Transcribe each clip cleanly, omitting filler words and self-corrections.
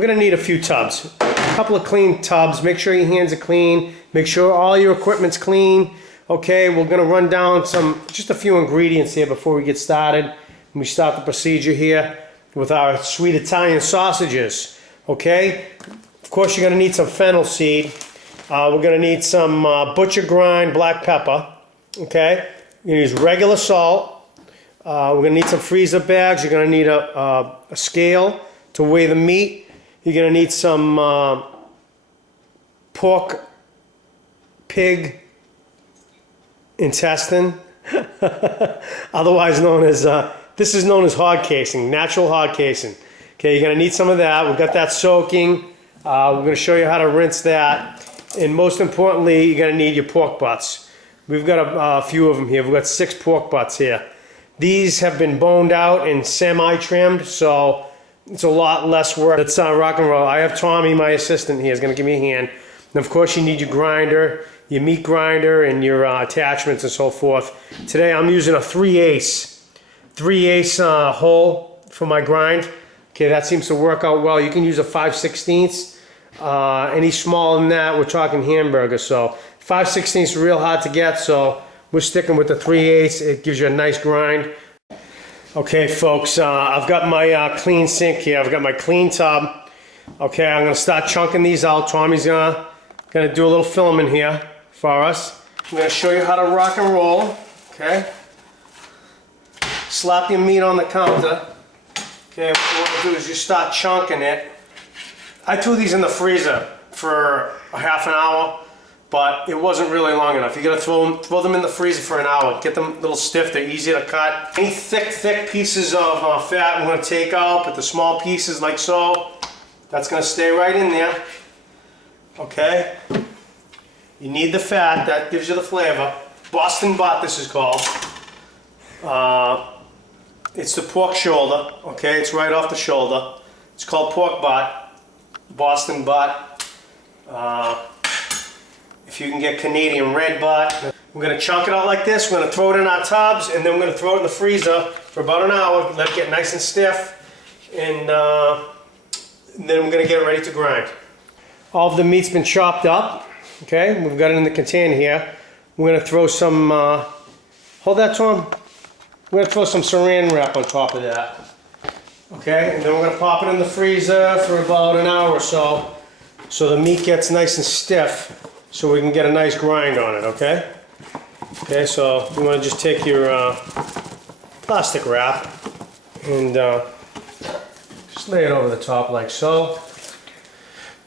We're gonna need a few tubs. A couple of clean tubs. Make sure your hands are clean. Make sure all your equipment's clean. Okay, we're gonna run down just a few ingredients here before we get started. We start the procedure here with our sweet Italian sausages. Okay, of course you're gonna need some fennel seed. We're gonna need some butcher grind black pepper. Okay, you're gonna use regular salt. We're gonna need some freezer bags. You're gonna need a scale to weigh the meat. You're gonna need some pork, pig intestine, otherwise known as, this is known as hog casing, natural hog casing. Okay, you're gonna need some of that. We've got that soaking. We're gonna show you how to rinse that. And most importantly, you're gonna need your pork butts. We've got a few of them here. We've got 6 pork butts here. These have been boned out and semi-trimmed, so it's a lot less work. Let's rock and roll. I have Tommy, my assistant here, is gonna give me a hand. And of course you need your grinder, your meat grinder, and your attachments and so forth. Today I'm using a 3/8 hole for my grind. Okay, that seems to work out well. You can use a 5/16. Any smaller than that, we're talking hamburger. So 5/16 is real hard to get, so we're sticking with the 3/8. It gives you a nice grind. Okay, folks, I've got my clean sink here. I've got my clean tub. Okay, I'm gonna start chunking these out. Tommy's gonna do a little filming here for us. I'm gonna show you how to rock and roll. Okay, slap your meat on the counter. Okay, what you want to do is you start chunking it. I threw these in the freezer for a half an hour, but it wasn't really long enough. You gotta throw them in the freezer for an hour. Get them a little stiff, they're easier to cut. Any thick pieces of fat I'm gonna take out, but the small pieces like so, that's gonna stay right in there. Okay? You need the fat, that gives you the flavor. Boston butt, this is called. It's the pork shoulder, okay? It's right off the shoulder. It's called pork butt, Boston butt. If you can get Canadian red butt. We're gonna chunk it out like this. We're gonna throw it in our tubs, and then we're gonna throw it in the freezer for about an hour, let it get nice and stiff, and then we're gonna get it ready to grind. All of the meat's been chopped up, okay? We've got it in the container here. We're gonna throw some, hold that, Tom. We're gonna throw some saran wrap on top of that. Okay, and then we're gonna pop it in the freezer for about an hour or so the meat gets nice and stiff, so we can get a nice grind on it, okay? Okay, so you wanna just take your plastic wrap and just lay it over the top like so.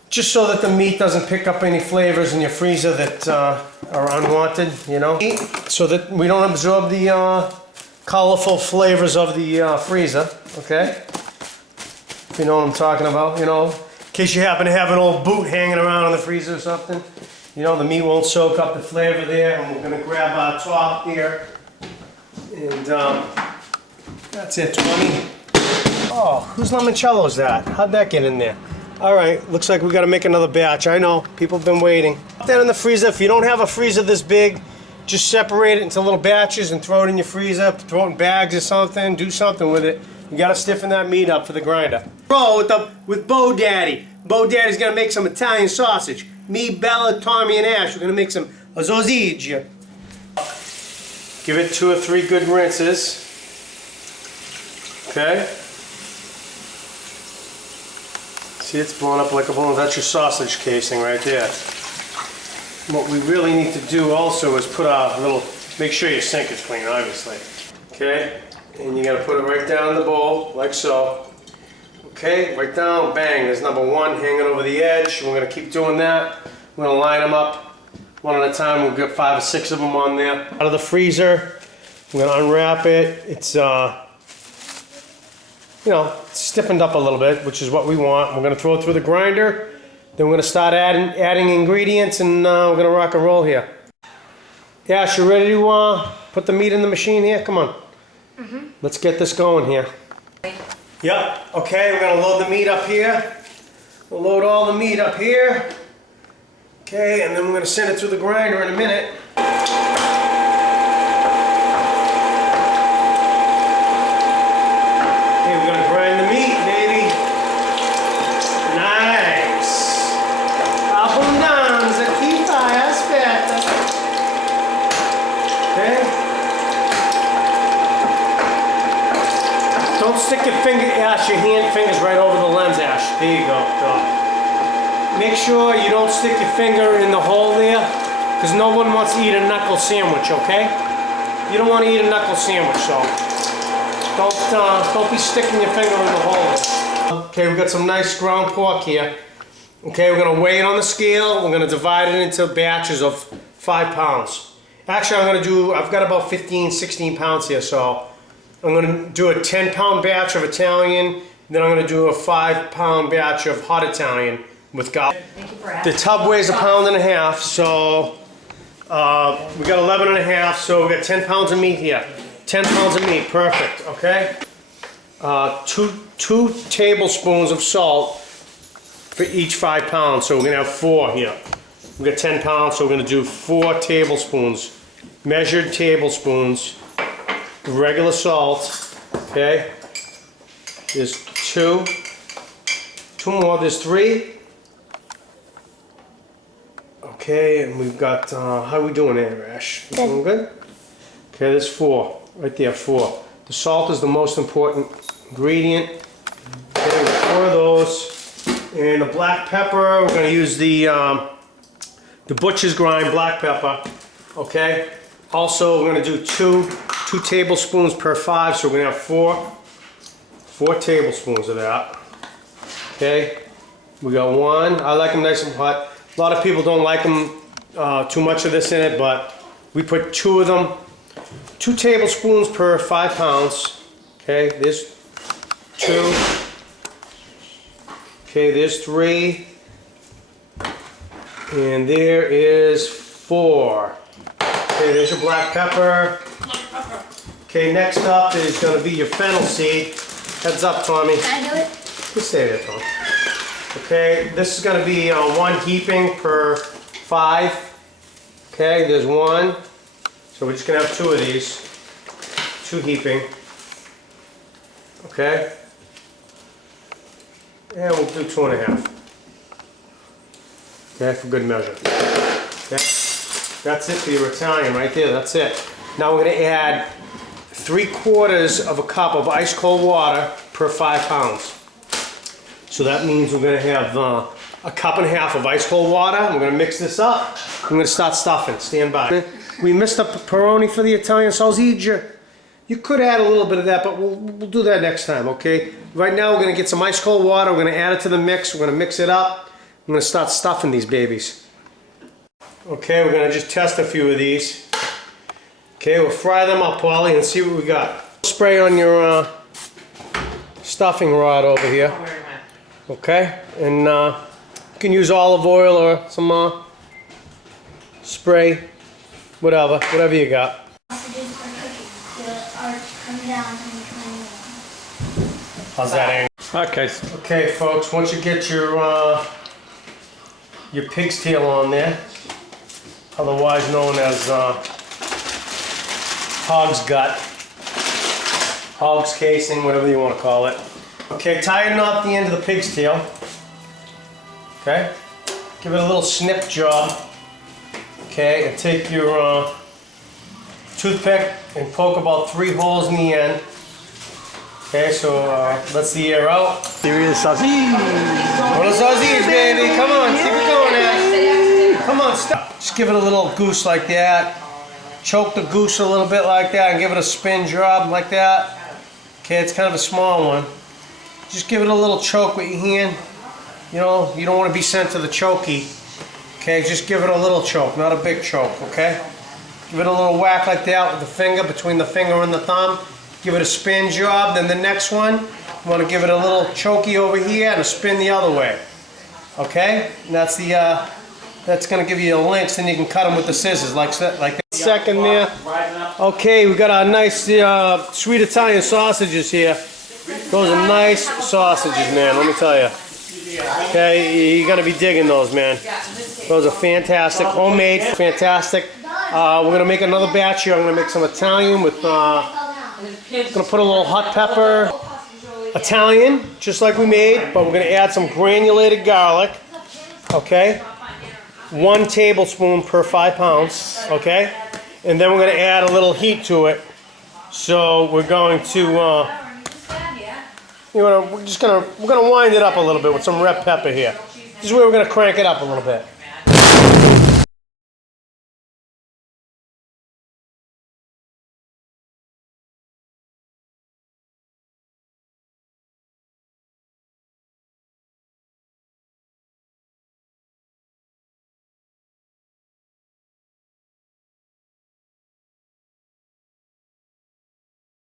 Just so that the meat doesn't pick up any flavors in your freezer that are unwanted, you know? So that we don't absorb the colorful flavors of the freezer, okay? If you know what I'm talking about, you know? In case you happen to have an old boot hanging around in the freezer or something, you know, the meat won't soak up the flavor there. And we're gonna grab our top here. And that's it, 20. Oh, whose limoncello is that? How'd that get in there? All right, looks like we gotta make another batch. I know, people have been waiting. Put that in the freezer. If you don't have a freezer this big, just separate it into little batches and throw it in your freezer. Throw it in bags or something. Do something with it. You gotta stiffen that meat up for the grinder. Roll with Bo Daddy. Bo Daddy's gonna make some Italian sausage. Me, Bella, Tommy, and Ash, we're gonna make some sausage. Give it 2 or 3 good rinses. Okay. See, it's blown up like a balloon. That's your sausage casing right there. What we really need to do also is put a little, make sure your sink is clean, obviously. Okay, and you gotta put it right down in the bowl, like so. Okay, right down, bang, there's number 1 hanging over the edge. We're gonna keep doing that. We're gonna line them up one at a time. We'll get 5 or 6 of them on there. Out of the freezer, we're gonna unwrap it. It's, you know, stiffened up a little bit, which is what we want. We're gonna throw it through the grinder. Then we're gonna start adding ingredients, and we're gonna rock and roll here. Ash, you ready to put the meat in the machine here? Come on. Mm-hmm. Let's get this going here. Yep. Okay, we're gonna load the meat up here. We'll load all the meat up here. Okay, and then we're gonna send it through the grinder in a minute. Okay, we're gonna grind the meat, baby. Don't stick your finger, Ash, your fingers right over the lens, Ash. There you go. Make sure you don't stick your finger in the hole there, because no one wants to eat a knuckle sandwich, okay? You don't want to eat a knuckle sandwich, so don't be sticking your finger in the hole. Okay, we've got some nice ground pork here. Okay, we're going to weigh it on the scale. We're going to divide it into batches of 5 pounds. Actually, I've got about 15, 16 pounds here, so I'm going to do a 10-pound batch of Italian, then I'm going to do a 5-pound batch of hot Italian with garlic. The tub weighs 1.5 pounds, so we got 11.5, so we got 10 pounds of meat here. 10 pounds of meat, perfect, okay? 2 tablespoons of salt for each 5 pounds, so we're gonna have 4 here. We got 10 pounds, so we're gonna do 4 tablespoons, measured tablespoons, regular salt, okay? There's 2 more, there's 3. Okay, and we've got, how are we doing there, Ash? Doing good? Okay, there's 4, right there, 4. The salt is the most important ingredient. Okay, 4 of those. And the black pepper, we're going to use the butcher's grind black pepper. Okay. Also, we're going to do 2 tablespoons per 5, so we're going to have 4 tablespoons of that. Okay. We got 1. I like them nice and hot. A lot of people don't like them too much of this in it, but we put 2 of them. 2 tablespoons per 5 pounds. Okay. There's 2. Okay, there's 3, and there is 4. Okay, there's your black pepper. Okay, next up is going to be your fennel seed. Heads up, Tommy. Can I do it? Just stay there, Tom. Okay, this is going to be 1 heaping per 5. Okay, there's 1. So we're just going to have 2 of these. 2 heaping. Okay. And we'll do 2.5. Okay, for good measure. Okay, that's it for your Italian right there. That's it. Now we're going to add 3/4 cup of ice cold water per 5 pounds. So that means we're going to have 1.5 cups of ice cold water. We're going to mix this up. I'm going to start stuffing. Stand by. We missed up pepperoni for the Italian sausage. You could add a little bit of that, but we'll do that next time, okay? Right now we're going to get some ice cold water. We're going to add it to the mix. We're going to mix it up. I'm going to start stuffing these babies. Okay, we're going to just test a few of these. Okay, we'll fry them up, Paulie, and see what we got. Spray on your stuffing rod over here. Okay, and you can use olive oil or some spray, whatever you got. How's that, Andy? Okay. Okay, folks. Once you get your pig's tail on there, otherwise known as hog's gut, hog's casing, whatever you want to call it. Okay, tighten up the end of the pig's tail. Okay. Give it a little snip job. Okay, and take your toothpick and poke about 3 holes in the end. Okay, so let's the air out. Here is sausage. Little sausage, baby. Come on, keep it going, Ash. Come on, stop. Just give it a little goose like that. Choke the goose a little bit like that and give it a spin job like that. Okay, it's kind of a small one. Just give it a little choke with your hand. You know, you don't want to be sent to the chokey. Okay, just give it a little choke, not a big choke, okay? Give it a little whack like that with the finger, between the finger and the thumb. Give it a spin job. Then the next one, you want to give it a little chokey over here and a spin the other way. Okay? And that's the that's going to give you a links. Then you can cut them with the scissors like that. Second there. Okay, we got our nice sweet Italian sausages here. Those are nice sausages, man. Let me tell you. Okay, you're going to be digging those, man. Those are fantastic, homemade, fantastic. We're going to make another batch here. I'm going to make some Italian with, going to put a little hot pepper. Italian, just like we made, but we're going to add some granulated garlic. Okay? 1 tablespoon per 5 pounds. Okay? And then we're going to add a little heat to it. So we're going to we're gonna wind it up a little bit with some red pepper here. This is where we're gonna crank it up a little bit.